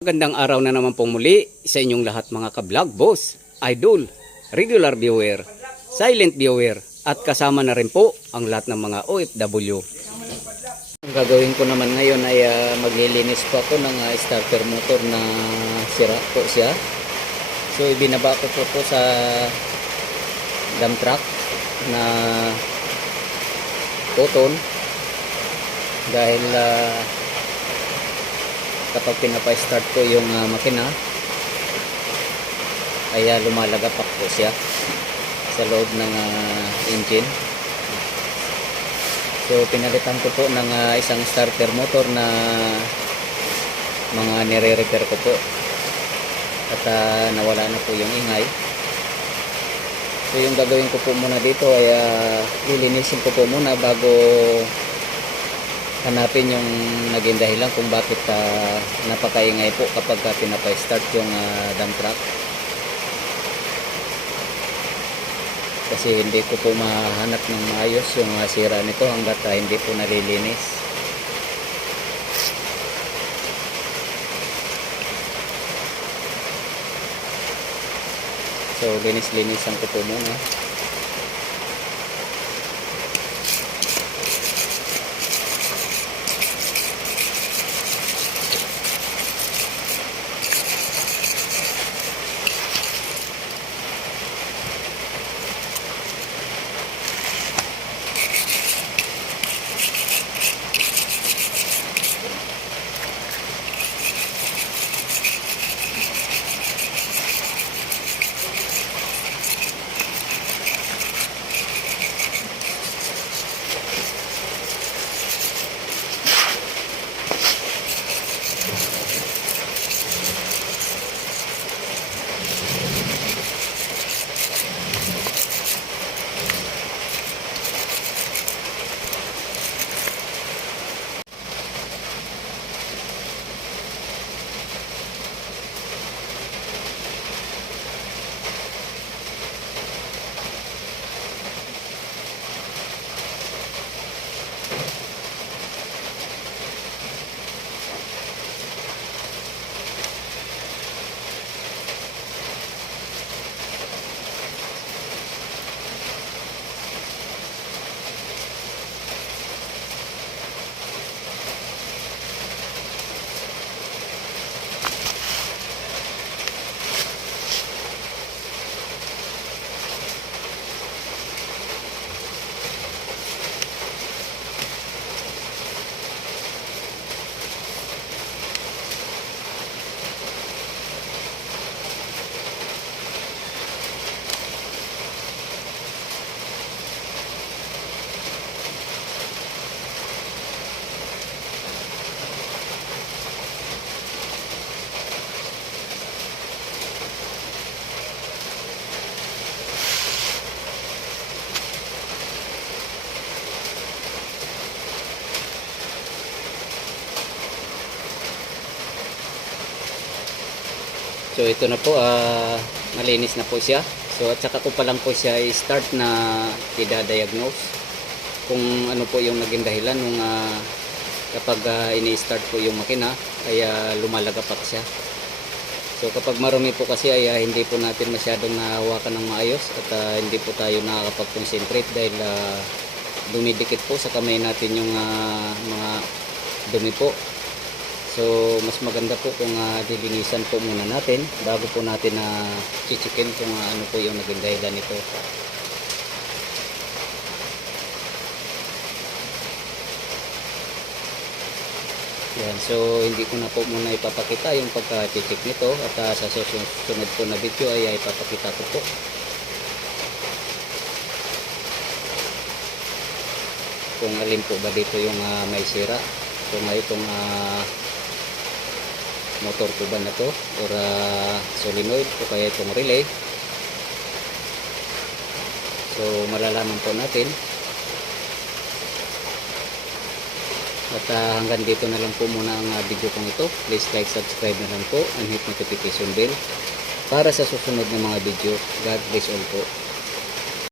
Magandang araw na naman pong muli sa inyong lahat mga ka-vlog, boss, idol, regular viewer, silent viewer at kasama na rin po ang lahat ng mga OFW. Ang gagawin ko naman ngayon ay maglilinis po ako ng starter motor na sira po siya. So ibinaba ko po sa dump truck na cotton dahil kapag pinapa-start ko yung makina ay lumalagapak po siya sa loob ng engine. So pinalitan ko po ng isang starter motor na mga nire-repair ko po at nawala na po yung ingay. So yung gagawin ko po muna dito ay lilinisin ko po muna bago hanapin yung naging dahilan kung bakit napakaingay po kapag pinapa-start yung dump truck. Kasi hindi ko po mahanap ng maayos yung sira nito hanggat hindi po nalilinis. So linis-linisan ko po muna. So ito na po, malinis na po siya. So at saka ko pa lang po siya i-start na i-diagnose kung ano po yung naging dahilan nung kapag ini-start po yung makina ay lumalagapak siya. So kapag marumi po kasi ay hindi po natin masyadong nahawakan ng maayos at hindi po tayo nakakapag-concentrate dahil dumidikit po sa kamay natin yung mga dumi po. So mas maganda po kung dilinisan po muna natin bago po natin chichikin kung ano po yung naging dahilan nito. Yan, so hindi ko na po muna ipapakita yung pagka-check nito at sa susunod po na video ay ipapakita ko po kung alin po ba dito yung may sira. So itong motor ko ba na to or solenoid o kaya itong relay. So malalaman po natin at hanggang dito na lang po muna ang video kong ito. Please like, subscribe na lang po and hit notification bell para sa susunod na mga video. God bless all po.